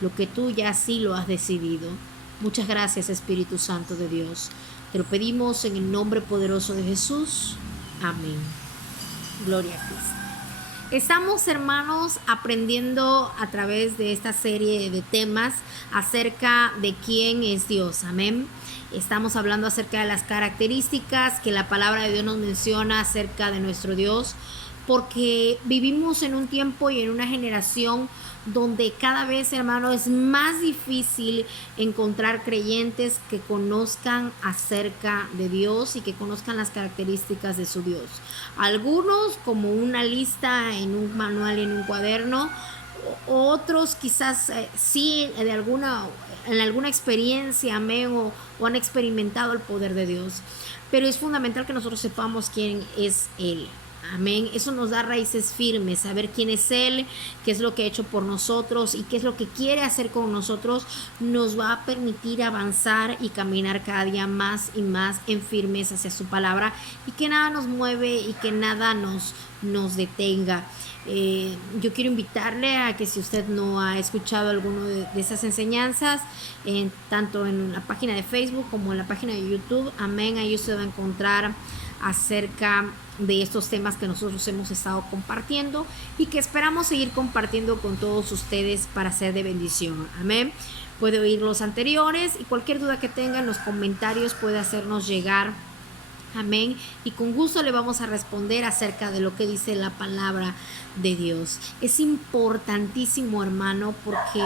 lo que tú ya sí lo has decidido. Muchas gracias, Espíritu Santo de Dios. Te lo pedimos en el nombre poderoso de Jesús. Amén. Gloria a Cristo. Estamos, hermanos, aprendiendo a través de esta serie de temas acerca de quién es Dios. Amén. Estamos hablando acerca de las características que la palabra de Dios nos menciona acerca de nuestro Dios, porque vivimos en un tiempo y en una generación donde cada vez, hermano, es más difícil encontrar creyentes que conozcan acerca de Dios y que conozcan las características de su Dios. Algunos como una lista en un manual, en un cuaderno, otros quizás sí en alguna experiencia, amén, o han experimentado el poder de Dios. Pero es fundamental que nosotros sepamos quién es Él. Amén. Eso nos da raíces firmes, saber quién es Él, qué es lo que ha hecho por nosotros y qué es lo que quiere hacer con nosotros, nos va a permitir avanzar y caminar cada día más y más en firmeza hacia su palabra, y que nada nos mueve y que nada nos detenga. Yo quiero invitarle a que, si usted no ha escuchado alguno de esas enseñanzas, tanto en la página de Facebook como en la página de YouTube, amén, ahí usted va a encontrar acerca de estos temas que nosotros hemos estado compartiendo y que esperamos seguir compartiendo con todos ustedes para ser de bendición. Amén. Puede oír los anteriores y cualquier duda que tenga en los comentarios puede hacernos llegar. Amén. Y con gusto le vamos a responder acerca de lo que dice la palabra de Dios. Es importantísimo, hermano, porque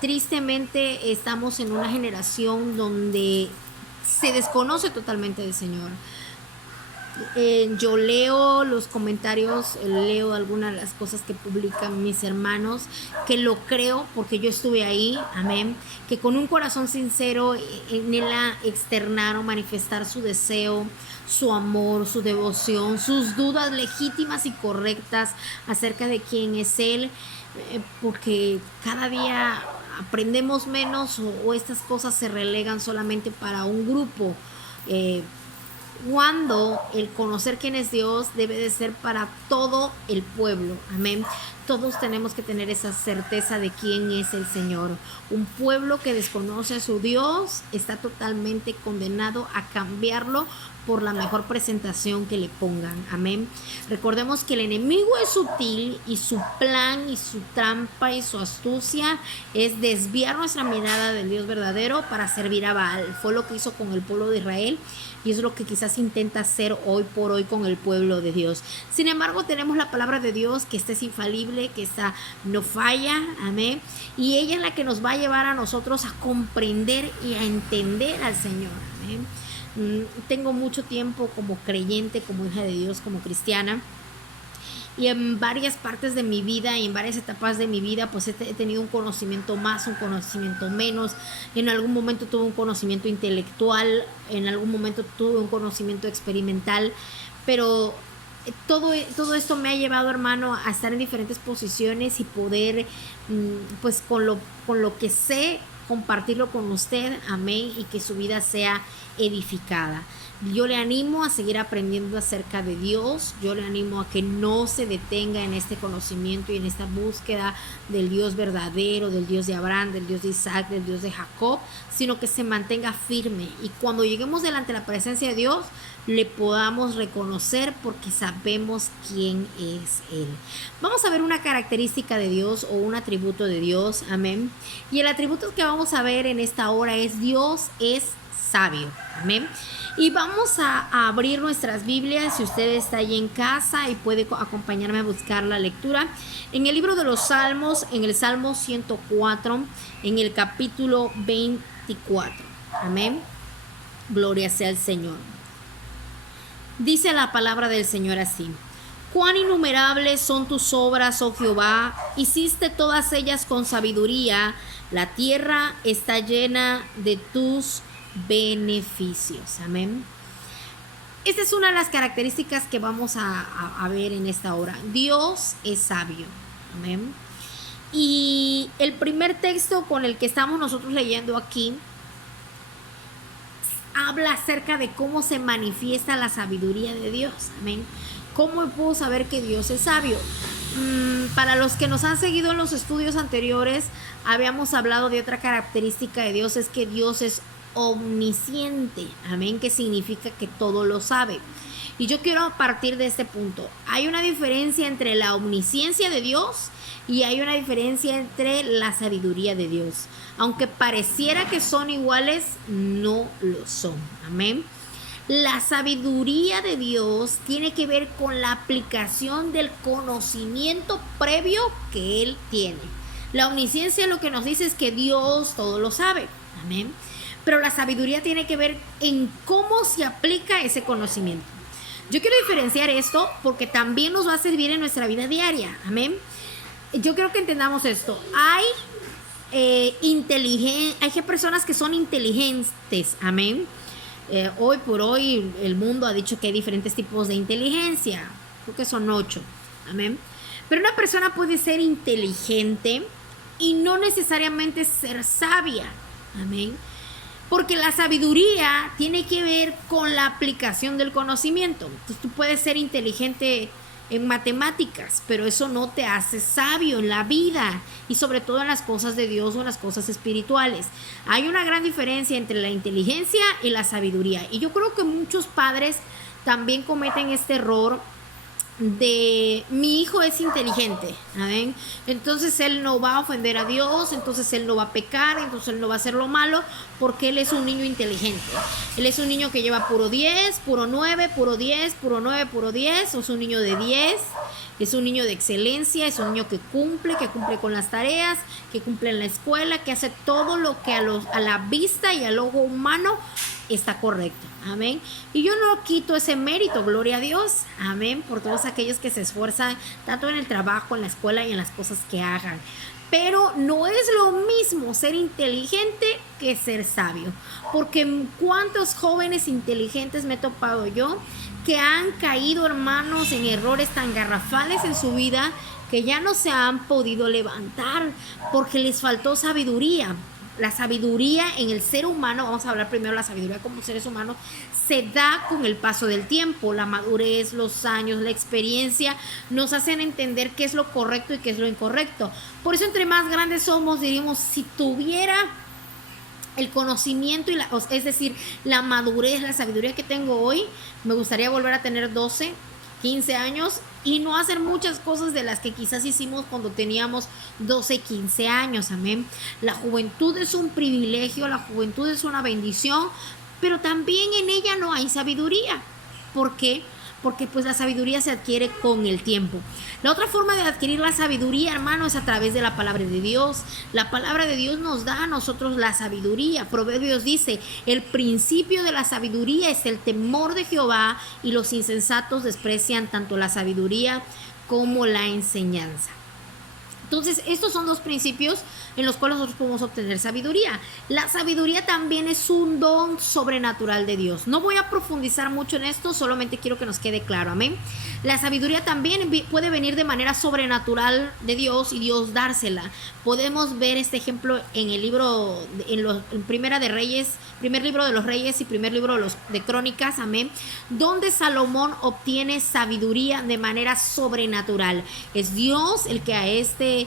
tristemente estamos en una generación donde se desconoce totalmente del Señor. Yo leo los comentarios, leo algunas de las cosas que publican mis hermanos, que lo creo porque yo estuve ahí, amén, que con un corazón sincero en él externaron, manifestar su deseo, su amor, su devoción, sus dudas legítimas y correctas acerca de quién es Él, porque cada día aprendemos menos o estas cosas se relegan solamente para un grupo. Cuando el conocer quién es Dios debe de ser para todo el pueblo, amén. Todos tenemos que tener esa certeza de quién es el Señor. Un pueblo que desconoce a su Dios está totalmente condenado a cambiarlo por la mejor presentación que le pongan, amén. Recordemos que el enemigo es sutil y su plan y su trampa y su astucia es desviar nuestra mirada del Dios verdadero para servir a Baal. Fue lo que hizo con el pueblo de Israel y es lo que quizás intenta hacer hoy por hoy con el pueblo de Dios. Sin embargo, tenemos la palabra de Dios, que esta es infalible, que esta no falla, amén, y ella es la que nos va a llevar a nosotros a comprender y a entender al Señor, amén. Tengo mucho tiempo como creyente, como hija de Dios, como cristiana, y en varias partes de mi vida y en varias etapas de mi vida pues he tenido un conocimiento más, un conocimiento menos. En algún momento tuve un conocimiento intelectual, en algún momento tuve un conocimiento experimental, pero todo esto me ha llevado, hermano, a estar en diferentes posiciones y poder pues con lo que sé compartirlo con usted, amén, y que su vida sea edificada. Yo le animo a seguir aprendiendo acerca de Dios. Yo le animo a que no se detenga en este conocimiento y en esta búsqueda del Dios verdadero, del Dios de Abraham, del Dios de Isaac, del Dios de Jacob, sino que se mantenga firme y cuando lleguemos delante de la presencia de Dios le podamos reconocer porque sabemos quién es Él. Vamos a ver una característica de Dios o un atributo de Dios, amén. Y el atributo que vamos a ver en esta hora es: Dios es sabio, amén. Y vamos a abrir nuestras Biblias, si usted está ahí en casa y puede acompañarme a buscar la lectura, en el libro de los Salmos, en el Salmo 104, en el capítulo 24, amén. Gloria sea al Señor. Dice la palabra del Señor así: cuán innumerables son tus obras, oh Jehová, hiciste todas ellas con sabiduría, la tierra está llena de tus beneficios, amén. Esta es una de las características que vamos a ver en esta hora. Dios es sabio, amén. Y el primer texto con el que estamos nosotros leyendo aquí habla acerca de cómo se manifiesta la sabiduría de Dios, amén. ¿Cómo puedo saber que Dios es sabio? Para los que nos han seguido en los estudios anteriores, habíamos hablado de otra característica de Dios, es que Dios es omnisciente, amén, que significa que todo lo sabe. Y yo quiero partir de este punto. Hay una diferencia entre la omnisciencia de Dios y hay una diferencia entre la sabiduría de Dios. Aunque pareciera que son iguales, no lo son, amén. La sabiduría de Dios tiene que ver con la aplicación del conocimiento previo que Él tiene. La omnisciencia lo que nos dice es que Dios todo lo sabe, amén. Pero la sabiduría tiene que ver en cómo se aplica ese conocimiento. Yo quiero diferenciar esto porque también nos va a servir en nuestra vida diaria, amén. Yo quiero que entendamos esto. Hay personas que son inteligentes, amén. Hoy por hoy el mundo ha dicho que hay diferentes tipos de inteligencia. Creo que son 8, amén. Pero una persona puede ser inteligente y no necesariamente ser sabia, amén. Porque la sabiduría tiene que ver con la aplicación del conocimiento. Entonces tú puedes ser inteligente en matemáticas, pero eso no te hace sabio en la vida y sobre todo en las cosas de Dios o en las cosas espirituales. Hay una gran diferencia entre la inteligencia y la sabiduría. Y yo creo que muchos padres también cometen este error de mi hijo es inteligente, ¿saben? Entonces él no va a ofender a Dios, entonces él no va a pecar, entonces él no va a hacer lo malo porque él es un niño inteligente. Él es un niño que lleva puro 10, puro 9, puro 10, puro 9, puro 10, o es un niño de 10, es un niño de excelencia, es un niño que cumple con las tareas, que cumple en la escuela, que hace todo lo que a la vista y al ojo humano está correcto, amén. Y yo no quito ese mérito, gloria a Dios, amén, por todos aquellos que se esfuerzan tanto en el trabajo, en la escuela y en las cosas que hagan. Pero no es lo mismo ser inteligente que ser sabio, porque cuántos jóvenes inteligentes me he topado yo que han caído, hermanos, en errores tan garrafales en su vida que ya no se han podido levantar porque les faltó sabiduría. La sabiduría en el ser humano, vamos a hablar primero de la sabiduría como seres humanos, se da con el paso del tiempo. La madurez, los años, la experiencia nos hacen entender qué es lo correcto y qué es lo incorrecto. Por eso entre más grandes somos, diríamos, si tuviera el conocimiento, es decir, la madurez, la sabiduría que tengo hoy, me gustaría volver a tener 12, 15 años y no hacer muchas cosas de las que quizás hicimos cuando teníamos 12, 15 años, amén. La juventud es un privilegio, la juventud es una bendición, pero también en ella no hay sabiduría. ¿Por qué? Porque pues la sabiduría se adquiere con el tiempo. La otra forma de adquirir la sabiduría, hermano, es a través de la palabra de Dios. La palabra de Dios nos da a nosotros la sabiduría. Proverbios dice, el principio de la sabiduría es el temor de Jehová y los insensatos desprecian tanto la sabiduría como la enseñanza. Entonces, estos son dos principios en los cuales nosotros podemos obtener sabiduría. La sabiduría también es un don sobrenatural de Dios. No voy a profundizar mucho en esto, solamente quiero que nos quede claro, amén. La sabiduría también puede venir de manera sobrenatural de Dios y Dios dársela. Podemos ver este ejemplo en el libro, en Primera de Reyes, primer libro de los Reyes y primer libro de Crónicas, amén, donde Salomón obtiene sabiduría de manera sobrenatural. Es Dios el que a este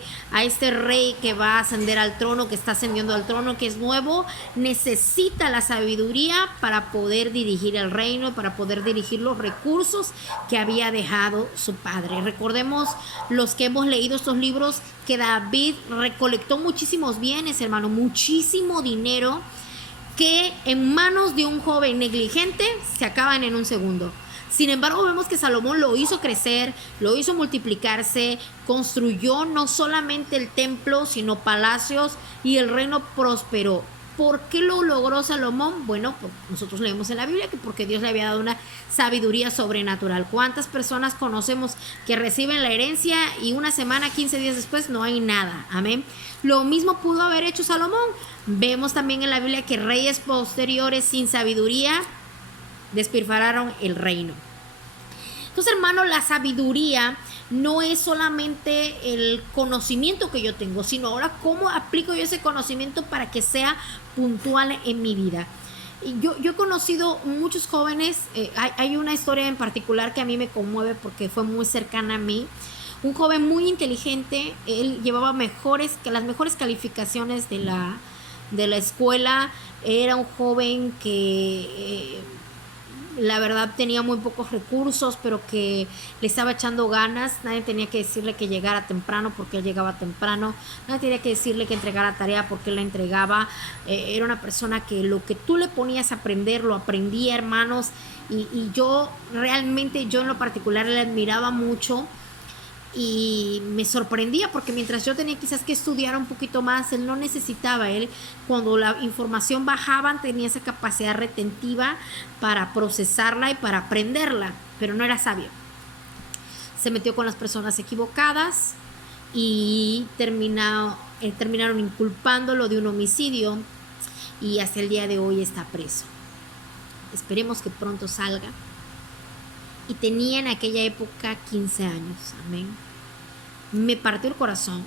rey que va a ascender al trono, que está ascendiendo al trono, que es nuevo, necesita la sabiduría para poder dirigir el reino, para poder dirigir los recursos que había dejado su padre. Recordemos los que hemos leído estos libros que David recolectó muchísimos bienes, hermano, muchísimo dinero que en manos de un joven negligente se acaban en un segundo. Sin embargo, vemos que Salomón lo hizo crecer, lo hizo multiplicarse, construyó no solamente el templo, sino palacios y el reino prosperó. ¿Por qué lo logró Salomón? Bueno, nosotros leemos en la Biblia que porque Dios le había dado una sabiduría sobrenatural. ¿Cuántas personas conocemos que reciben la herencia y una semana, 15 días después no hay nada? Amén. Lo mismo pudo haber hecho Salomón. Vemos también en la Biblia que reyes posteriores sin sabiduría despilfarraron el reino. Entonces, hermano, la sabiduría no es solamente el conocimiento que yo tengo, sino ahora cómo aplico yo ese conocimiento para que sea puntual en mi vida. Y yo he conocido muchos jóvenes, hay una historia en particular que a mí me conmueve porque fue muy cercana a mí. un joven muy inteligente. Él llevaba las mejores calificaciones de la escuela. Era un joven que la verdad tenía muy pocos recursos, pero que le estaba echando ganas. Nadie tenía que decirle que llegara temprano porque él llegaba temprano. Nadie tenía que decirle que entregara tarea porque él la entregaba. Era una persona que lo que tú le ponías a aprender, lo aprendía, hermanos. Y yo realmente, yo en lo particular le admiraba mucho. Y me sorprendía porque mientras yo tenía quizás que estudiar un poquito más, él no necesitaba. Él, cuando la información bajaba, tenía esa capacidad retentiva para procesarla y para aprenderla, pero no era sabio. Se metió con las personas equivocadas y terminaron inculpándolo de un homicidio, y hasta el día de hoy está preso. Esperemos que pronto salga. Y tenía en aquella época 15 años. Amén. Me partió el corazón.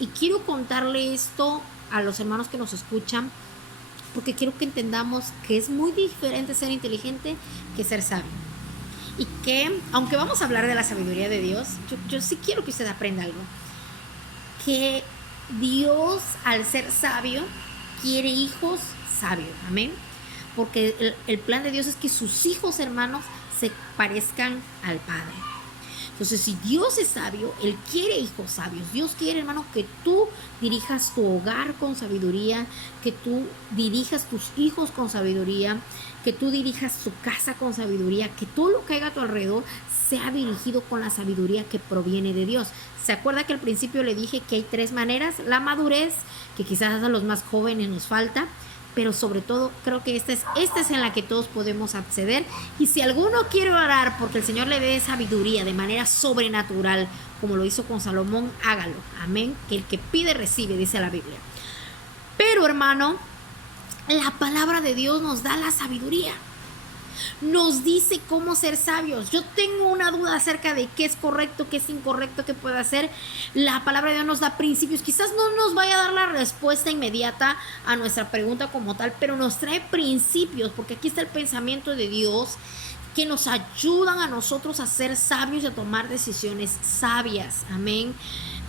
Y quiero contarle esto a los hermanos que nos escuchan, porque quiero que entendamos que es muy diferente ser inteligente que ser sabio. Y que, aunque vamos a hablar de la sabiduría de Dios, yo sí quiero que usted aprenda algo. Que Dios, al ser sabio, quiere hijos sabios. Amén. Porque el plan de Dios es que sus hijos, hermanos, se parezcan al Padre. Entonces, si Dios es sabio, Él quiere hijos sabios. Dios quiere, hermano, que tú dirijas tu hogar con sabiduría, que tú dirijas tus hijos con sabiduría, que tú dirijas tu casa con sabiduría, que todo lo que haya a tu alrededor sea dirigido con la sabiduría que proviene de Dios. ¿Se acuerda que al principio le dije que hay 3 maneras? La madurez, que quizás a los más jóvenes nos falta, pero sobre todo creo que esta es en la que todos podemos acceder. Y si alguno quiere orar porque el Señor le dé sabiduría de manera sobrenatural, como lo hizo con Salomón, hágalo. Amén. Que el que pide recibe, dice la Biblia. Pero, hermano, la palabra de Dios nos da la sabiduría. Nos dice cómo ser sabios. Yo tengo una duda acerca de qué es correcto, qué es incorrecto, qué puede hacer. La palabra de Dios nos da principios. Quizás no nos vaya a dar la respuesta inmediata a nuestra pregunta como tal, pero nos trae principios, porque aquí está el pensamiento de Dios, que nos ayudan a nosotros a ser sabios y a tomar decisiones sabias. Amén.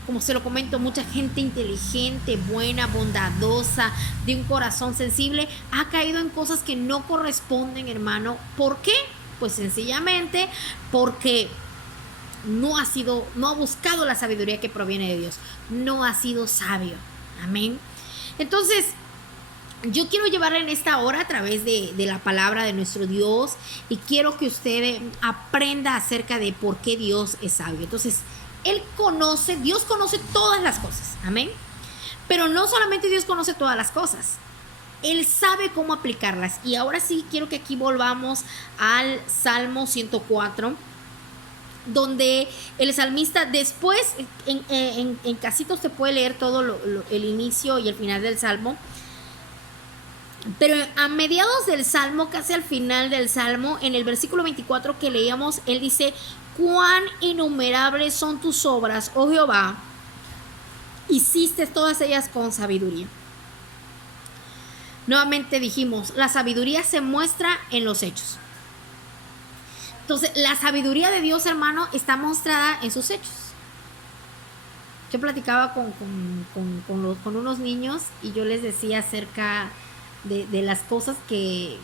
Como se lo comento, mucha gente inteligente, buena, bondadosa, de un corazón sensible, ha caído en cosas que no corresponden, hermano. ¿Por qué? Pues sencillamente porque no ha buscado la sabiduría que proviene de Dios. No ha sido sabio. Amén. Entonces, yo quiero llevarle en esta hora a través de la palabra de nuestro Dios, y quiero que usted aprenda acerca de por qué Dios es sabio. Entonces, Dios conoce todas las cosas, amén. Pero no solamente Dios conoce todas las cosas, Él sabe cómo aplicarlas. Y ahora sí quiero que aquí volvamos al Salmo 104, donde el salmista, después en casita usted puede leer todo el inicio y el final del Salmo. Pero a mediados del Salmo, casi al final del Salmo, en el versículo 24 que leíamos, él dice: cuán innumerables son tus obras, oh Jehová, hiciste todas ellas con sabiduría. Nuevamente dijimos, la sabiduría se muestra en los hechos. Entonces, la sabiduría de Dios, hermano, está mostrada en sus hechos. Yo platicaba con unos niños y yo les decía acerca de las cosas que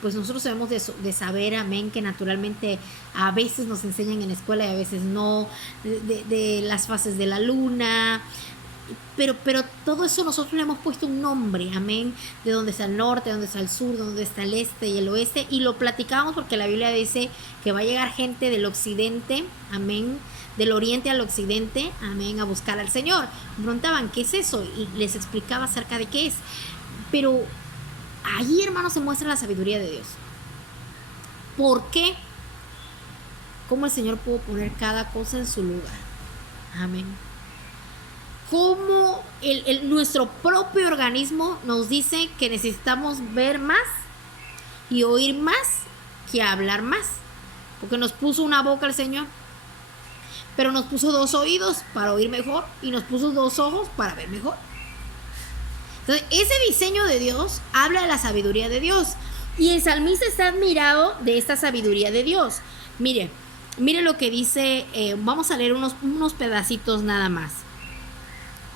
pues nosotros debemos de saber, amén, que naturalmente a veces nos enseñan en la escuela y a veces no, de las fases de la luna, pero todo eso nosotros le hemos puesto un nombre, amén, de dónde está el norte, de dónde está el sur, de dónde está el este y el oeste, y lo platicamos porque la Biblia dice que va a llegar gente del occidente, amén, del oriente al occidente, amén, a buscar al Señor. Me preguntaban, ¿qué es eso? Y les explicaba acerca de qué es. Pero ahí, hermano, se muestra la sabiduría de Dios. ¿Por qué? Cómo el Señor pudo poner cada cosa en su lugar. Amén. Cómo nuestro propio organismo nos dice que necesitamos ver más y oír más que hablar más. Porque nos puso una boca el Señor, pero nos puso 2 oídos para oír mejor y nos puso 2 ojos para ver mejor. Entonces, ese diseño de Dios habla de la sabiduría de Dios. Y el salmista está admirado de esta sabiduría de Dios. Mire, Mire lo que dice, vamos a leer unos pedacitos nada más.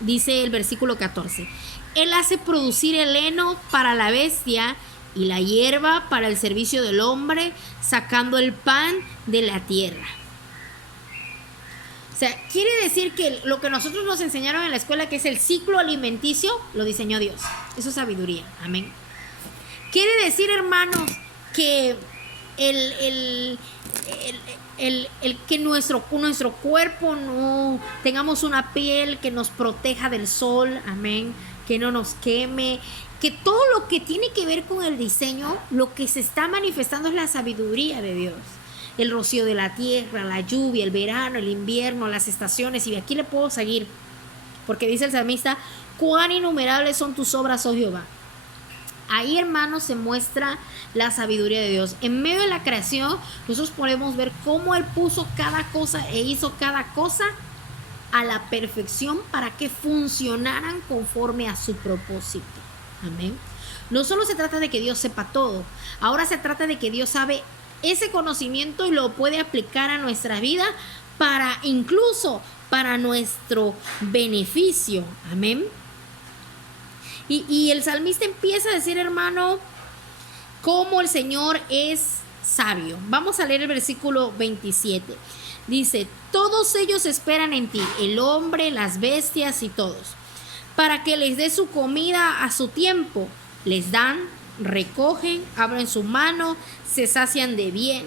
Dice el versículo 14. Él hace producir el heno para la bestia y la hierba para el servicio del hombre, sacando el pan de la tierra. O sea, quiere decir que lo que nosotros nos enseñaron en la escuela, que es el ciclo alimenticio, lo diseñó Dios. Eso es sabiduría. Amén. Quiere decir, hermanos, que el que nuestro cuerpo no tengamos una piel que nos proteja del sol, amén, que no nos queme, que todo lo que tiene que ver con el diseño, lo que se está manifestando es la sabiduría de Dios. El rocío de la tierra, la lluvia, el verano, el invierno, las estaciones, y aquí le puedo seguir, porque dice el salmista: cuán innumerables son tus obras, oh Jehová. Ahí, hermanos, se muestra la sabiduría de Dios. En medio de la creación, nosotros podemos ver cómo Él puso cada cosa e hizo cada cosa a la perfección para que funcionaran conforme a su propósito. Amén. No solo se trata de que Dios sepa todo, ahora se trata de que Dios sabe ese conocimiento y lo puede aplicar a nuestra vida incluso para nuestro beneficio. Amén. Y el salmista empieza a decir, hermano, cómo el Señor es sabio. Vamos a leer el versículo 27. Dice: todos ellos esperan en ti, el hombre, las bestias y todos, para que les dé su comida a su tiempo. Les dan, recogen, abren su mano, se sacian de bien.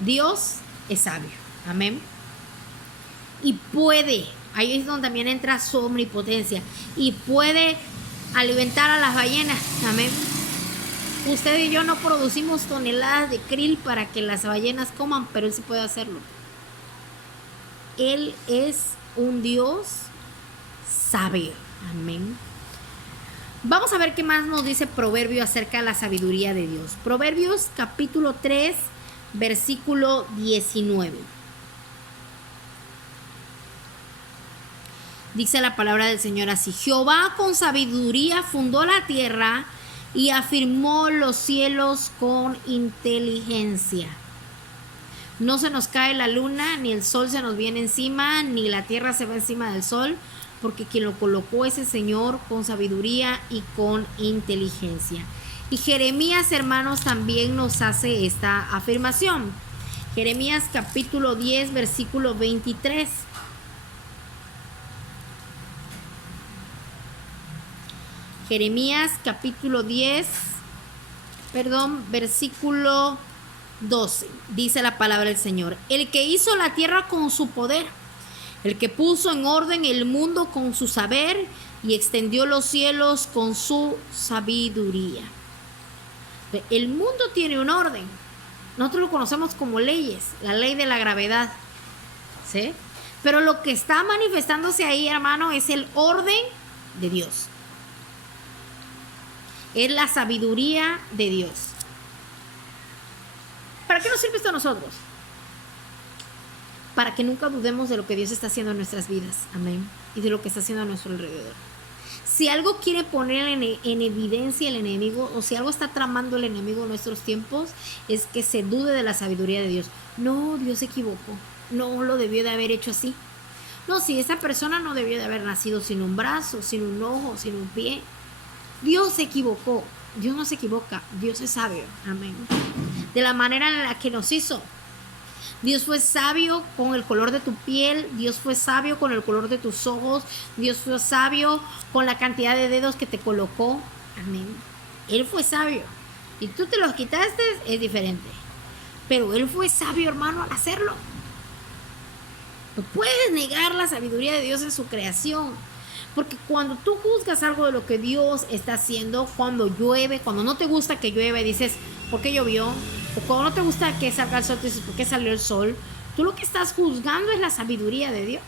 Dios es sabio. Amén. Y puede, ahí es donde también entra su omnipotencia, y puede alimentar a las ballenas. Amén. Usted y yo no producimos toneladas de krill para que las ballenas coman, pero Él sí puede hacerlo. Él es un Dios sabio. Amén. Vamos a ver qué más nos dice Proverbio acerca de la sabiduría de Dios. Proverbios capítulo 3, versículo 19. Dice la palabra del Señor así: Jehová con sabiduría fundó la tierra y afirmó los cielos con inteligencia. No se nos cae la luna, ni el sol se nos viene encima, ni la tierra se va encima del sol, porque quien lo colocó es el Señor con sabiduría y con inteligencia. Y Jeremías, hermanos, también nos hace esta afirmación. Jeremías capítulo 10, versículo 23. Jeremías capítulo 10, versículo 12. Dice la palabra del Señor: el que hizo la tierra con su poder, el que puso en orden el mundo con su saber y extendió los cielos con su sabiduría. El mundo tiene un orden. Nosotros lo conocemos como leyes, la ley de la gravedad, ¿sí? Pero lo que está manifestándose ahí, hermano, es el orden de Dios. Es la sabiduría de Dios. ¿Para qué nos sirve esto a nosotros? Para que nunca dudemos de lo que Dios está haciendo en nuestras vidas. Amén. Y de lo que está haciendo a nuestro alrededor. Si algo quiere poner en evidencia el enemigo, o si algo está tramando el enemigo en nuestros tiempos, es que se dude de la sabiduría de Dios. No, Dios se equivocó. No lo debió de haber hecho así. No, si esa persona no debió de haber nacido sin un brazo, sin un ojo, sin un pie. Dios se equivocó. Dios no se equivoca. Dios es sabio. Amén. De la manera en la que nos hizo. Dios fue sabio con el color de tu piel. Dios fue sabio con el color de tus ojos. Dios fue sabio con la cantidad de dedos que te colocó. Amén. Él fue sabio. Si tú te los quitaste, es diferente. Pero Él fue sabio, hermano, al hacerlo. No puedes negar la sabiduría de Dios en su creación. Porque cuando tú juzgas algo de lo que Dios está haciendo, cuando llueve, cuando no te gusta que llueve, dices, ¿por qué llovió? O cuando no te gusta que salga el sol, tú dices, ¿por qué salió el sol? Tú lo que estás juzgando es la sabiduría de Dios.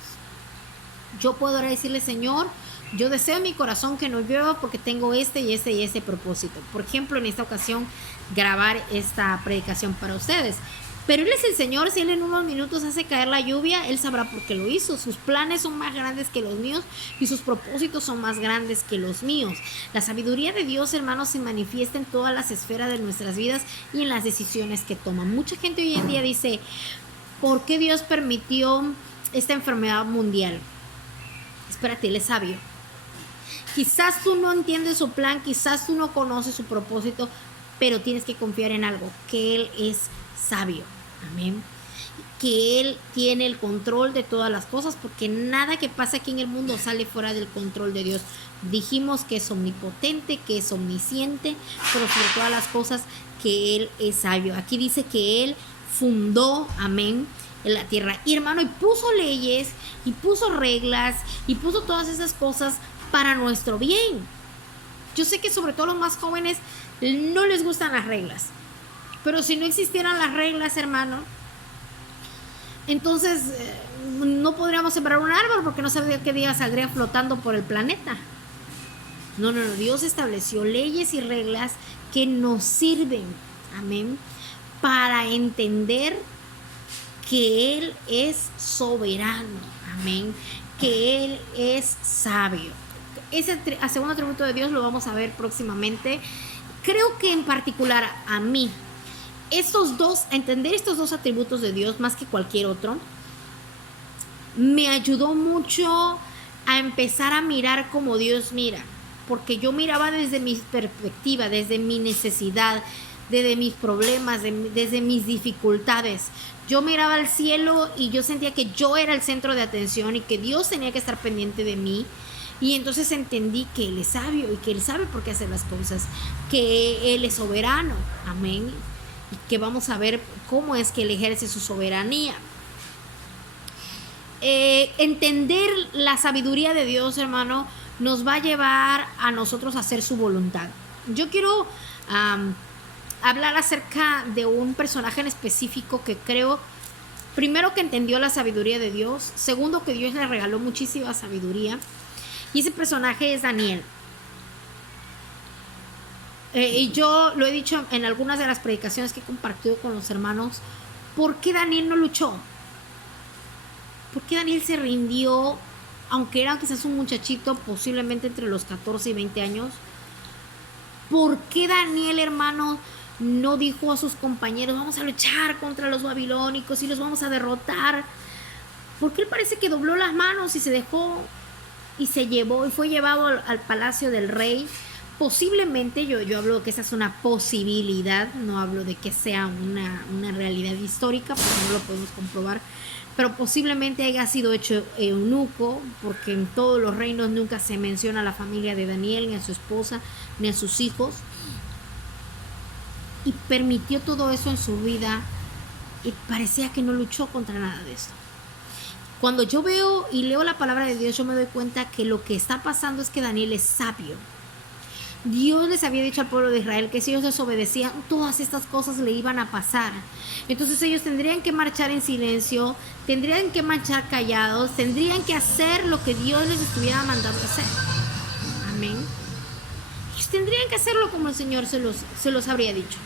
Yo puedo ahora decirle: Señor, yo deseo en mi corazón que no llueva porque tengo este y este y este propósito. Por ejemplo, en esta ocasión, grabar esta predicación para ustedes. Pero Él es el Señor. Si Él en unos minutos hace caer la lluvia, Él sabrá por qué lo hizo. Sus planes son más grandes que los míos y sus propósitos son más grandes que los míos. La sabiduría de Dios, hermanos, se manifiesta en todas las esferas de nuestras vidas y en las decisiones que toman. Mucha gente hoy en día dice, ¿por qué Dios permitió esta enfermedad mundial? Espérate, Él es sabio. Quizás tú no entiendes su plan, quizás tú no conoces su propósito, pero tienes que confiar en algo, que Él es sabio. Amén. Que Él tiene el control de todas las cosas, porque nada que pasa aquí en el mundo sale fuera del control de Dios. Dijimos que es omnipotente, que es omnisciente, pero sobre todas las cosas que Él es sabio. Aquí dice que Él fundó, amén, en la tierra. Y hermano, y puso leyes, y puso reglas, y puso todas esas cosas para nuestro bien. Yo sé que sobre todo los más jóvenes no les gustan las reglas. Pero si no existieran las reglas, hermano, entonces no podríamos sembrar un árbol porque no sabía qué día saldría flotando por el planeta. No, Dios estableció leyes y reglas que nos sirven, amén, para entender que Él es soberano, amén, que Él es sabio. Ese segundo atributo de Dios lo vamos a ver próximamente. Creo que en particular a mí, entender estos dos atributos de Dios más que cualquier otro, me ayudó mucho a empezar a mirar como Dios mira, porque yo miraba desde mi perspectiva, desde mi necesidad, desde mis problemas, desde mis dificultades. Yo miraba al cielo y yo sentía que yo era el centro de atención y que Dios tenía que estar pendiente de mí. Y entonces entendí que Él es sabio y que Él sabe por qué hacer las cosas, que Él es soberano, amén, y que vamos a ver cómo es que Él ejerce su soberanía. Entender la sabiduría de Dios, hermano, nos va a llevar a nosotros a hacer su voluntad. Yo quiero hablar acerca de un personaje en específico que creo, primero, que entendió la sabiduría de Dios, segundo, que Dios le regaló muchísima sabiduría. Y ese personaje es Daniel. Y yo lo he dicho en algunas de las predicaciones que he compartido con los hermanos. ¿Por qué Daniel no luchó? ¿Por qué Daniel se rindió? Aunque era quizás un muchachito, posiblemente entre los 14 y 20 años. ¿Por qué Daniel, hermano, no dijo a sus compañeros, vamos a luchar contra los babilónicos y los vamos a derrotar? Porque él parece que dobló las manos y se dejó y se llevó y fue llevado al palacio del rey. Posiblemente, yo hablo de que esa es una posibilidad, no hablo de que sea una realidad histórica porque no lo podemos comprobar, pero posiblemente haya sido hecho eunuco, porque en todos los reinos nunca se menciona a la familia de Daniel, ni a su esposa, ni a sus hijos, y permitió todo eso en su vida y parecía que no luchó contra nada de esto. Cuando yo veo y leo la palabra de Dios, yo me doy cuenta que lo que está pasando es que Daniel es sabio. Dios les había dicho al pueblo de Israel que si ellos desobedecían, todas estas cosas le iban a pasar. Entonces ellos tendrían que marchar en silencio, tendrían que marchar callados, tendrían que hacer lo que Dios les estuviera mandando hacer. Amén. Ellos tendrían que hacerlo como el Señor se los habría dicho.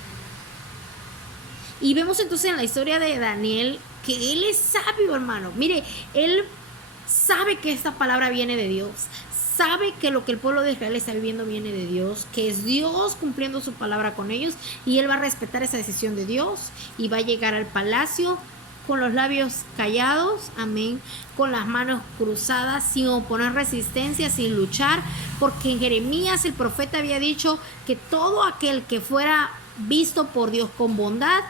Y vemos entonces en la historia de Daniel que él es sabio, hermano. Mire, él sabe que esta palabra viene de Dios. Sabe que lo que el pueblo de Israel está viviendo viene de Dios, que es Dios cumpliendo su palabra con ellos, y él va a respetar esa decisión de Dios y va a llegar al palacio con los labios callados, amén, con las manos cruzadas, sin oponer resistencia, sin luchar, porque en Jeremías el profeta había dicho que todo aquel que fuera visto por Dios con bondad,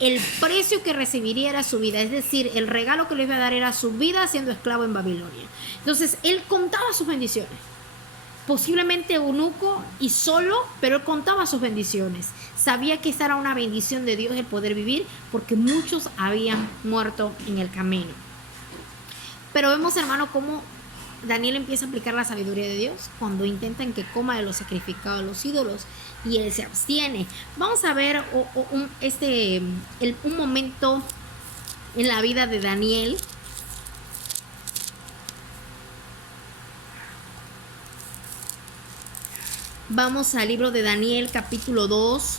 el precio que recibiría era su vida, es decir, el regalo que le iba a dar era su vida siendo esclavo en Babilonia. Entonces él contaba sus bendiciones, posiblemente eunuco y solo, pero él contaba sus bendiciones. Sabía que esta era una bendición de Dios el poder vivir, porque muchos habían muerto en el camino. Pero vemos, hermano, cómo Daniel empieza a aplicar la sabiduría de Dios cuando intentan que coma de los sacrificados a los ídolos y él se abstiene. Vamos a ver un momento en la vida de Daniel. Vamos al libro de Daniel, capítulo 2.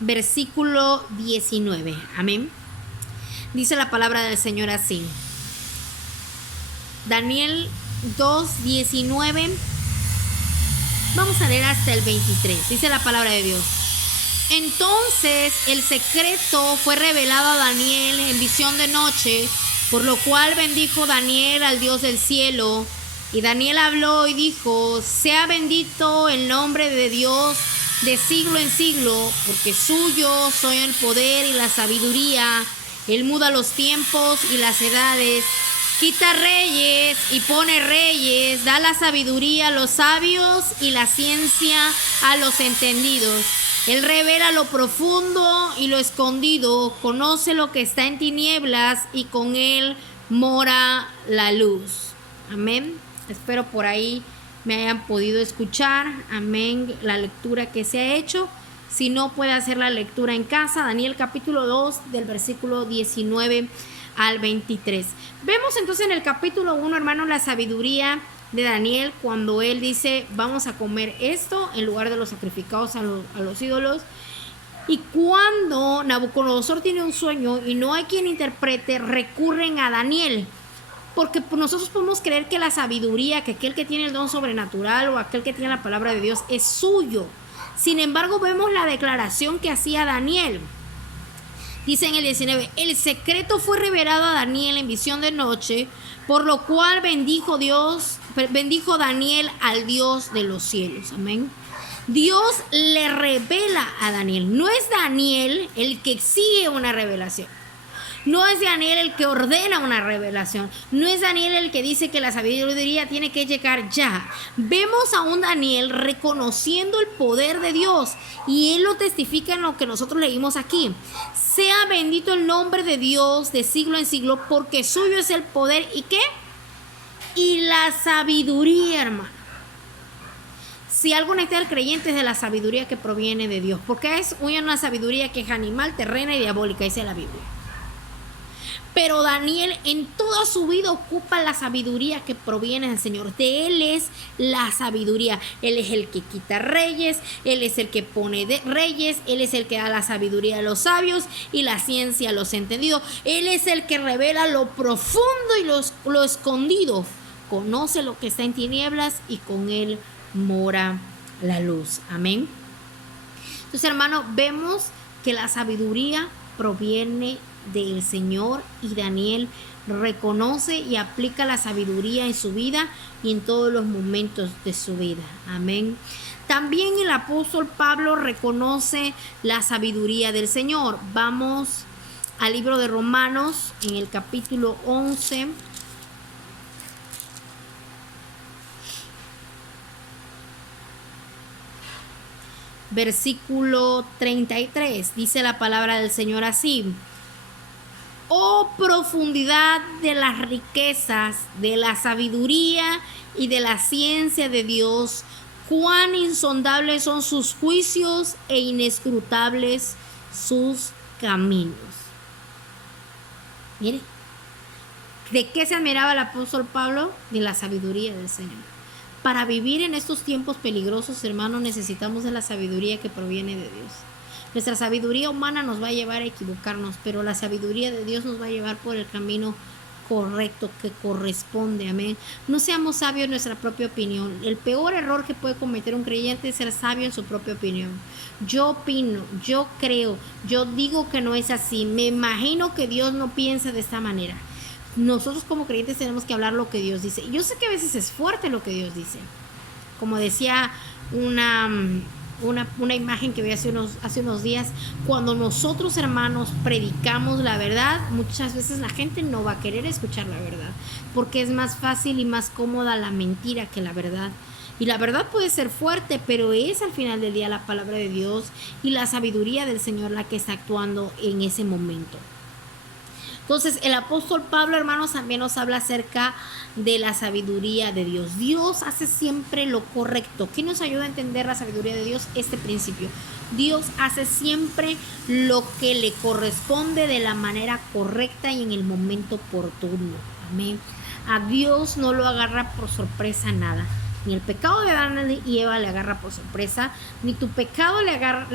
versículo 19. Amén. Dice la palabra del Señor así. Daniel 2:19. Vamos a leer hasta el 23. Dice la palabra de Dios. Entonces el secreto fue revelado a Daniel en visión de noche, por lo cual bendijo Daniel al Dios del cielo. Y Daniel habló y dijo: sea bendito el nombre de Dios de siglo en siglo, porque suyo son el poder y la sabiduría. Él muda los tiempos y las edades, quita reyes y pone reyes, da la sabiduría a los sabios y la ciencia a los entendidos. Él revela lo profundo y lo escondido, conoce lo que está en tinieblas y con él mora la luz. Amén. Espero por ahí me hayan podido escuchar. Amén. La lectura que se ha hecho. Si no, puede hacer la lectura en casa. Daniel capítulo 2 del versículo 19 al 23. Vemos entonces en el capítulo 1, hermanos, la sabiduría de Daniel cuando él dice: vamos a comer esto en lugar de los sacrificados a los ídolos. Y cuando Nabucodonosor tiene un sueño y no hay quien interprete, recurren a Daniel. Porque nosotros podemos creer que la sabiduría, que aquel que tiene el don sobrenatural o aquel que tiene la palabra de Dios es suyo. Sin embargo, vemos la declaración que hacía Daniel. Dice en el 19: el secreto fue revelado a Daniel en visión de noche, por lo cual bendijo Daniel al Dios de los cielos. Amén. Dios le revela a Daniel. No es Daniel el que exige una revelación. No es Daniel el que ordena una revelación. No es Daniel el que dice que la sabiduría tiene que llegar ya. Vemos a un Daniel reconociendo el poder de Dios. Y él lo testifica en lo que nosotros leímos aquí. Sea bendito el nombre de Dios de siglo en siglo, porque suyo es el poder. ¿Y qué? Y la sabiduría, hermano. Si algo necesita el creyente es de la sabiduría que proviene de Dios. Porque es una sabiduría que es animal, terrena y diabólica, dice la Biblia. Pero Daniel en toda su vida ocupa la sabiduría que proviene del Señor. De Él es la sabiduría. Él es el que quita reyes, Él es el que pone reyes, Él es el que da la sabiduría a los sabios y la ciencia a los entendidos. Él es el que revela lo profundo y lo escondido. Conoce lo que está en tinieblas y con Él mora la luz. Amén. Entonces, hermano, vemos que la sabiduría proviene del Señor y Daniel reconoce y aplica la sabiduría en su vida y en todos los momentos de su vida. Amén. También el apóstol Pablo reconoce la sabiduría del Señor. Vamos al libro de Romanos en el capítulo 11. Versículo 33. Dice la palabra del Señor así: oh profundidad de las riquezas, de la sabiduría y de la ciencia de Dios, cuán insondables son sus juicios e inescrutables sus caminos. Mire, ¿de qué se admiraba el apóstol Pablo? De la sabiduría del Señor. Para vivir en estos tiempos peligrosos, hermanos, necesitamos de la sabiduría que proviene de Dios. Nuestra sabiduría humana nos va a llevar a equivocarnos, pero la sabiduría de Dios nos va a llevar por el camino correcto que corresponde. Amén. No seamos sabios en nuestra propia opinión. El peor error que puede cometer un creyente es ser sabio en su propia opinión. Yo opino, yo creo, yo digo que no es así. Me imagino que Dios no piensa de esta manera. Nosotros como creyentes tenemos que hablar lo que Dios dice. Yo sé que a veces es fuerte lo que Dios dice. Como decía una imagen que vi hace unos días, cuando nosotros, hermanos, predicamos la verdad, muchas veces la gente no va a querer escuchar la verdad, porque es más fácil y más cómoda la mentira que la verdad. Y la verdad puede ser fuerte, pero es al final del día la palabra de Dios y la sabiduría del Señor la que está actuando en ese momento. Entonces el apóstol Pablo, hermanos, también nos habla acerca de la sabiduría de Dios. Dios hace siempre lo correcto. ¿Qué nos ayuda a entender la sabiduría de Dios? Este principio. Dios hace siempre lo que le corresponde de la manera correcta y en el momento oportuno. Amén. A Dios no lo agarra por sorpresa nada. Ni el pecado de Adán y Eva le agarra por sorpresa, ni tu pecado le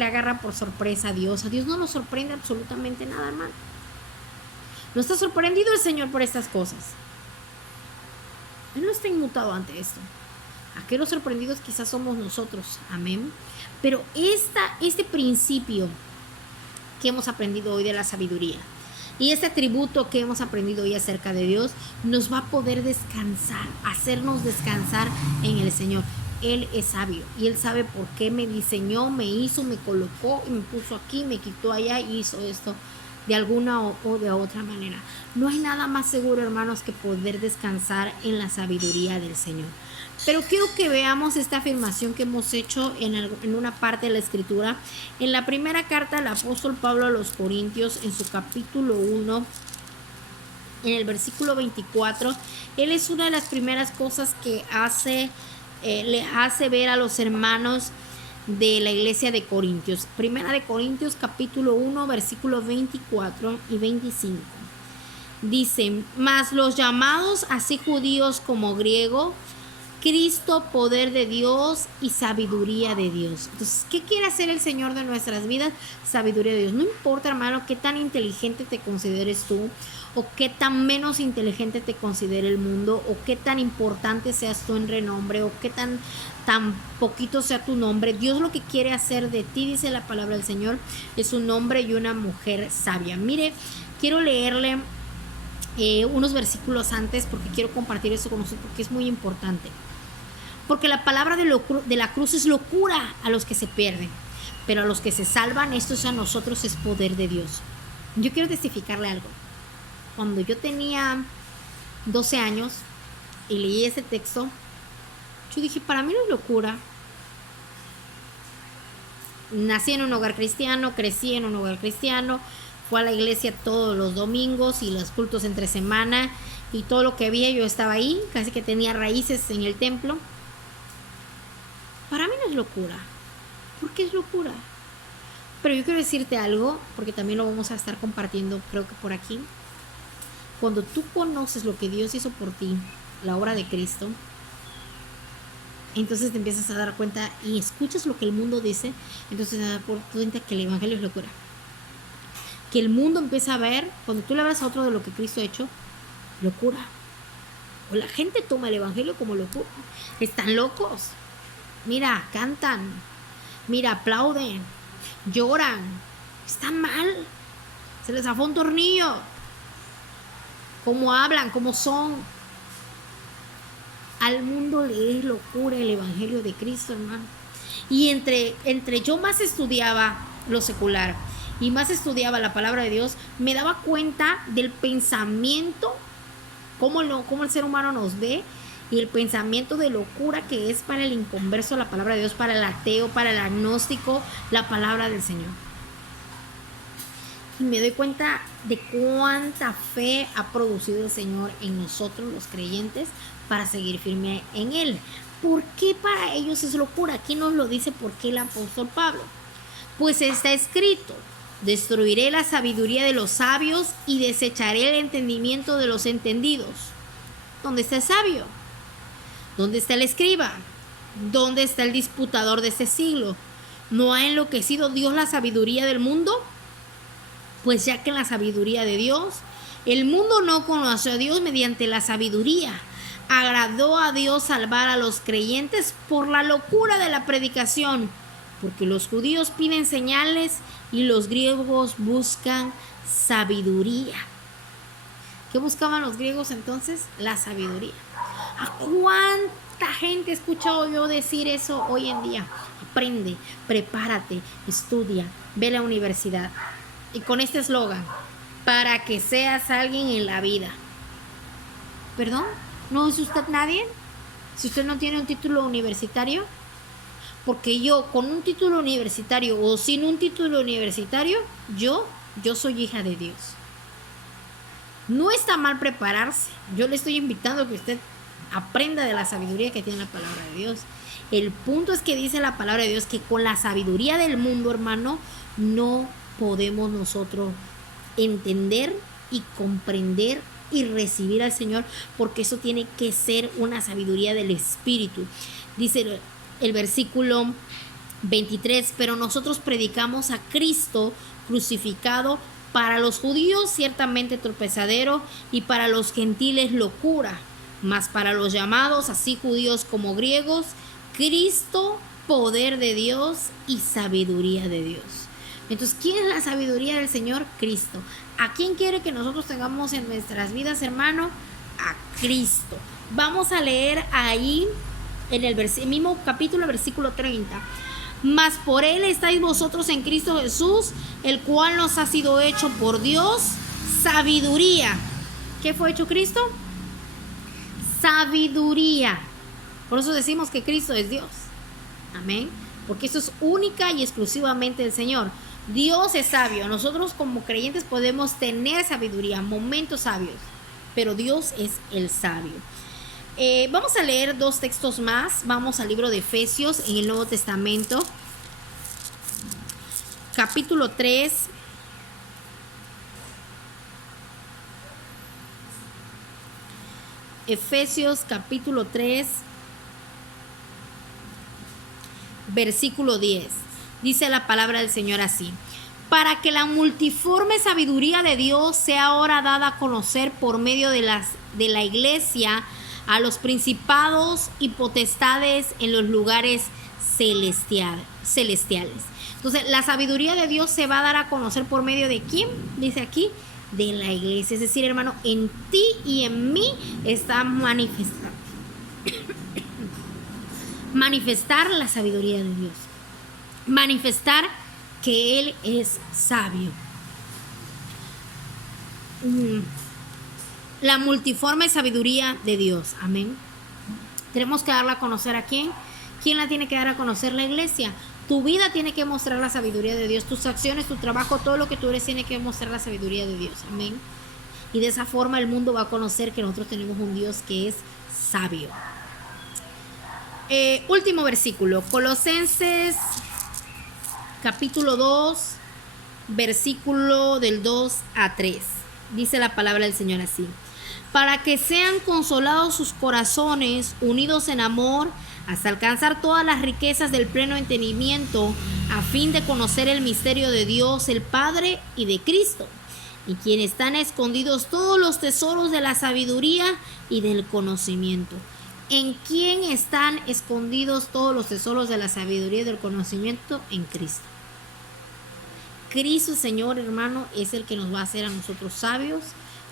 agarra por sorpresa a Dios. A Dios no nos sorprende absolutamente nada, hermano. No está sorprendido el Señor por estas cosas. Él no está inmutado ante esto. Aquellos sorprendidos quizás somos nosotros. Amén. Pero este principio que hemos aprendido hoy de la sabiduría y este atributo que hemos aprendido hoy acerca de Dios nos va a poder descansar, hacernos descansar en el Señor. Él es sabio y Él sabe por qué me diseñó, me hizo, me colocó y me puso aquí, me quitó allá y hizo esto de alguna o de otra manera. No hay nada más seguro, hermanos, que poder descansar en la sabiduría del Señor. Pero quiero que veamos esta afirmación que hemos hecho en una parte de la Escritura. En la primera carta del apóstol Pablo a los Corintios, en su capítulo 1, en el versículo 24, él es una de las primeras cosas que le hace ver a los hermanos de la iglesia de Corintios. Primera de Corintios, capítulo 1, versículos 24 y 25. Dice: mas los llamados, así judíos como griegos, Cristo, poder de Dios y sabiduría de Dios. Entonces, ¿qué quiere hacer el Señor de nuestras vidas? Sabiduría de Dios. No importa, hermano, qué tan inteligente te consideres tú, o qué tan menos inteligente te considere el mundo, o qué tan importante seas tú en renombre, o qué tan poquito sea tu nombre. Dios lo que quiere hacer de ti, dice la palabra del Señor, es un hombre y una mujer sabia. Mire, quiero leerle unos versículos antes porque quiero compartir eso con nosotros porque es muy importante. Porque la palabra de la cruz es locura a los que se pierden, pero a los que se salvan, esto es a nosotros, es poder de Dios. Yo quiero testificarle algo. Cuando yo tenía 12 años y leí ese texto, yo dije, para mí no es locura. Nací en un hogar cristiano, crecí en un hogar cristiano, fui a la iglesia todos los domingos y los cultos entre semana, y todo lo que había yo estaba ahí, casi que tenía raíces en el templo. Para mí no es locura. ¿Por qué es locura? Pero yo quiero decirte algo, porque también lo vamos a estar compartiendo, creo que por aquí. Cuando tú conoces lo que Dios hizo por ti, la obra de Cristo, entonces te empiezas a dar cuenta y escuchas lo que el mundo dice, entonces te das cuenta que el evangelio es locura. Que el mundo empieza a ver, cuando tú le hablas a otro de lo que Cristo ha hecho, locura. O la gente toma el evangelio como locura. Están locos. Mira, cantan. Mira, aplauden. Lloran. Están mal. Se les zafó un tornillo. Cómo hablan, cómo son. Al mundo le es locura el evangelio de Cristo, hermano. Y entre yo más estudiaba lo secular y más estudiaba la palabra de Dios, me daba cuenta del pensamiento, cómo el ser humano nos ve, y el pensamiento de locura que es para el inconverso la palabra de Dios, para el ateo, para el agnóstico, la palabra del Señor. Y me doy cuenta de cuánta fe ha producido el Señor en nosotros los creyentes para seguir firme en Él. ¿Por qué para ellos es locura? Aquí nos lo dice por qué el apóstol Pablo. Pues está escrito: destruiré la sabiduría de los sabios y desecharé el entendimiento de los entendidos. ¿Dónde está el sabio? ¿Dónde está el escriba? ¿Dónde está el disputador de este siglo? ¿No ha enloquecido Dios la sabiduría del mundo? Pues ya que en la sabiduría de Dios, el mundo no conoció a Dios mediante la sabiduría. Agradó a Dios salvar a los creyentes por la locura de la predicación, porque los judíos piden señales y los griegos buscan sabiduría. ¿Qué buscaban los griegos entonces? La sabiduría. ¿A cuánta gente he escuchado yo decir eso hoy en día? Aprende, prepárate, estudia, ve a la universidad. Y con este eslogan: para que seas alguien en la vida. ¿Perdón? ¿No es usted nadie? Si usted no tiene un título universitario. Porque yo con un título universitario o sin un título universitario, yo soy hija de Dios. No está mal prepararse. Yo le estoy invitando a que usted aprenda de la sabiduría que tiene la palabra de Dios. El punto es que dice la palabra de Dios que con la sabiduría del mundo, hermano, no podemos nosotros entender y comprender y recibir al Señor, porque eso tiene que ser una sabiduría del Espíritu. Dice el versículo 23, pero nosotros predicamos a Cristo crucificado, para los judíos ciertamente tropezadero y para los gentiles locura, mas para los llamados, así judíos como griegos, Cristo, poder de Dios y sabiduría de Dios. Entonces, ¿quién es la sabiduría del Señor? Cristo. ¿A quién quiere que nosotros tengamos en nuestras vidas, hermano? A Cristo. Vamos a leer ahí en el mismo capítulo, versículo 30. Mas por Él estáis vosotros en Cristo Jesús, el cual nos ha sido hecho por Dios sabiduría. ¿Qué fue hecho Cristo? Sabiduría. Por eso decimos que Cristo es Dios. Amén. Porque eso es única y exclusivamente del Señor. Dios es sabio. Nosotros como creyentes podemos tener sabiduría, momentos sabios, pero Dios es el sabio. Vamos a leer 2 textos más. Vamos al libro de Efesios en el Nuevo Testamento, capítulo 3. Efesios capítulo 3, versículo 10. Dice la palabra del Señor así: para que la multiforme sabiduría de Dios sea ahora dada a conocer por medio de la iglesia a los principados y potestades en los lugares celestiales. Entonces, la sabiduría de Dios se va a dar a conocer por medio de ¿quién? Dice aquí, de la iglesia. Es decir, hermano, en ti y en mí está manifestar la sabiduría de Dios. Manifestar que Él es sabio. La multiforme sabiduría de Dios. Amén. Tenemos que darla a conocer a ¿quién? ¿Quién la tiene que dar a conocer? La iglesia. Tu vida tiene que mostrar la sabiduría de Dios. Tus acciones, tu trabajo, todo lo que tú eres tiene que mostrar la sabiduría de Dios. Amén. Y de esa forma el mundo va a conocer que nosotros tenemos un Dios que es sabio. Último versículo. Colosenses capítulo 2, versículo del 2 a 3. Dice la palabra del Señor así: para que sean consolados sus corazones, unidos en amor, hasta alcanzar todas las riquezas del pleno entendimiento, a fin de conocer el misterio de Dios el Padre y de Cristo, en quien están escondidos todos los tesoros de la sabiduría y del conocimiento. ¿En quién están escondidos todos los tesoros de la sabiduría y del conocimiento? En Cristo. Cristo, Señor, hermano, es el que nos va a hacer a nosotros sabios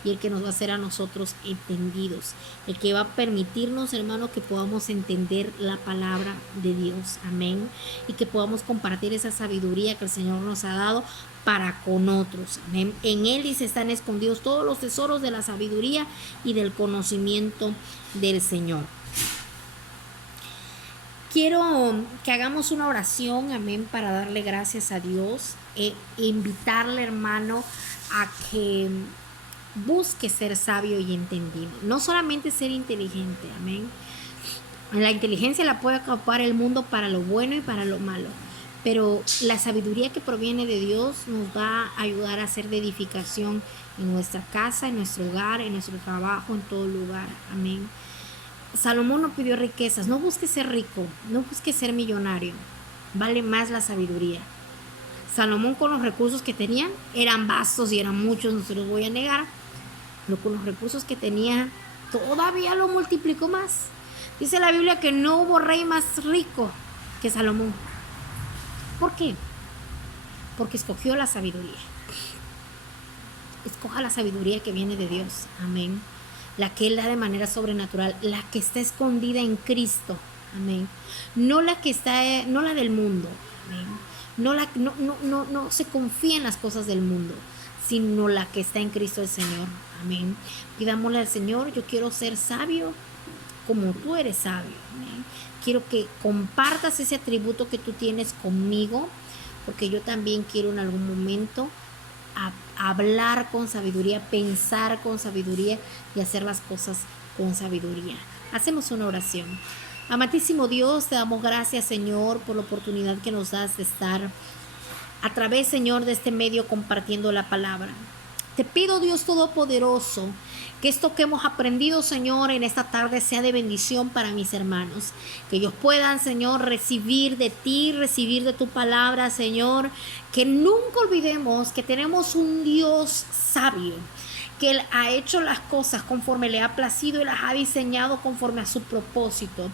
y el que nos va a hacer a nosotros entendidos, el que va a permitirnos, hermano, que podamos entender la palabra de Dios. Amén. Y que podamos compartir esa sabiduría que el Señor nos ha dado para con otros. Amén. En Él, dice, están escondidos todos los tesoros de la sabiduría y del conocimiento del Señor. Quiero que hagamos una oración, amén, para darle gracias a Dios e invitarle, hermano, a que busque ser sabio y entendido. No solamente ser inteligente, amén. La inteligencia la puede ocupar el mundo para lo bueno y para lo malo, pero la sabiduría que proviene de Dios nos va a ayudar a ser de edificación en nuestra casa, en nuestro hogar, en nuestro trabajo, en todo lugar, amén. Salomón no pidió riquezas. No busques ser rico, no busques ser millonario. Vale más la sabiduría. Salomón, con los recursos que tenía, eran vastos y eran muchos, no se los voy a negar, pero con los recursos que tenía todavía lo multiplicó más. Dice la Biblia que no hubo rey más rico que Salomón. ¿Por qué? Porque escogió la sabiduría. Escoja la sabiduría que viene de Dios. Amén. La que Él da de manera sobrenatural, la que está escondida en Cristo. Amén. No la que está, no la del mundo. Amén. No se confía en las cosas del mundo, sino la que está en Cristo el Señor. Amén. Pidámosle al Señor: yo quiero ser sabio como tú eres sabio. Amén. Quiero que compartas ese atributo que tú tienes conmigo, porque yo también quiero en algún momento hablar con sabiduría, pensar con sabiduría y hacer las cosas con sabiduría. Hacemos una oración. Amantísimo Dios, te damos gracias, Señor, por la oportunidad que nos das de estar a través, Señor, de este medio compartiendo la palabra. Te pido, Dios Todopoderoso, Que esto que hemos aprendido, Señor, en esta tarde sea de bendición para mis hermanos. Que ellos puedan, Señor, recibir de ti, recibir de tu palabra, Señor. Que nunca olvidemos que tenemos un Dios sabio, que Él ha hecho las cosas conforme le ha placido y las ha diseñado conforme a su propósito.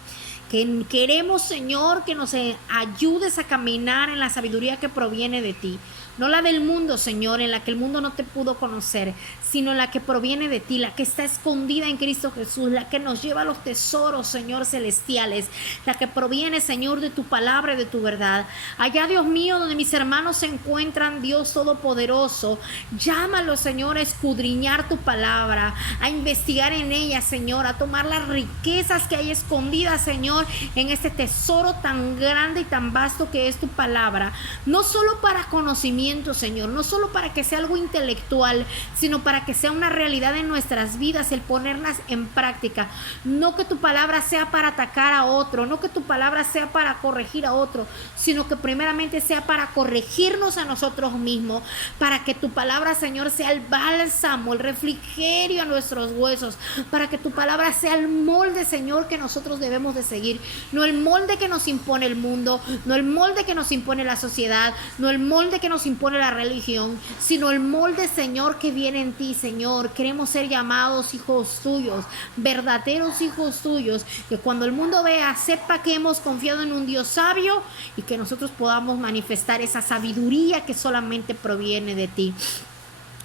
Que queremos, Señor, que nos ayudes a caminar en la sabiduría que proviene de ti. No la del mundo, Señor, en la que el mundo no te pudo conocer, sino la que proviene de ti, la que está escondida en Cristo Jesús, la que nos lleva a los tesoros, Señor, celestiales, la que proviene, Señor, de tu palabra y de tu verdad. Allá, Dios mío, donde mis hermanos se encuentran, Dios Todopoderoso, llámalos, Señor, a escudriñar tu palabra, a investigar en ella, Señor, a tomar las riquezas que hay escondidas, Señor, en este tesoro tan grande y tan vasto que es tu palabra. No solo para conocimiento, Señor, no solo para que sea algo intelectual, sino para que sea una realidad en nuestras vidas, el ponerlas en práctica. No que tu palabra sea para atacar a otro, no que tu palabra sea para corregir a otro, sino que primeramente sea para corregirnos a nosotros mismos, para que tu palabra, Señor, sea el bálsamo, el refrigerio a nuestros huesos, para que tu palabra sea el molde, Señor, que nosotros debemos de seguir, no el molde que nos impone el mundo, no el molde que nos impone la sociedad, no el molde que nos impone la religión, sino el molde, Señor, que viene en ti, Señor. Queremos ser llamados hijos tuyos, verdaderos hijos tuyos, que cuando el mundo vea, sepa que hemos confiado en un Dios sabio y que nosotros podamos manifestar esa sabiduría que solamente proviene de ti.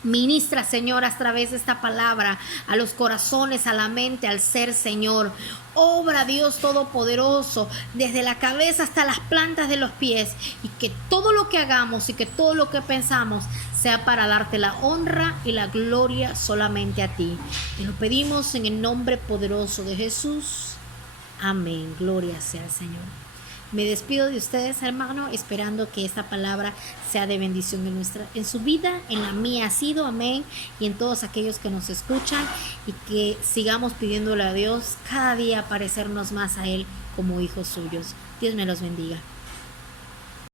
Ministra, Señor, a través de esta palabra a los corazones, a la mente, al ser, Señor. Obra, Dios Todopoderoso, desde la cabeza hasta las plantas de los pies, y que todo lo que hagamos y que todo lo que pensamos sea para darte la honra y la gloria solamente a ti. Te lo pedimos en el nombre poderoso de Jesús. Amén. Gloria sea al Señor. Me despido de ustedes, hermano, esperando que esta palabra sea de bendición en su vida, en la mía ha sido, amén, y en todos aquellos que nos escuchan, y que sigamos pidiéndole a Dios cada día parecernos más a Él como hijos suyos. Dios me los bendiga.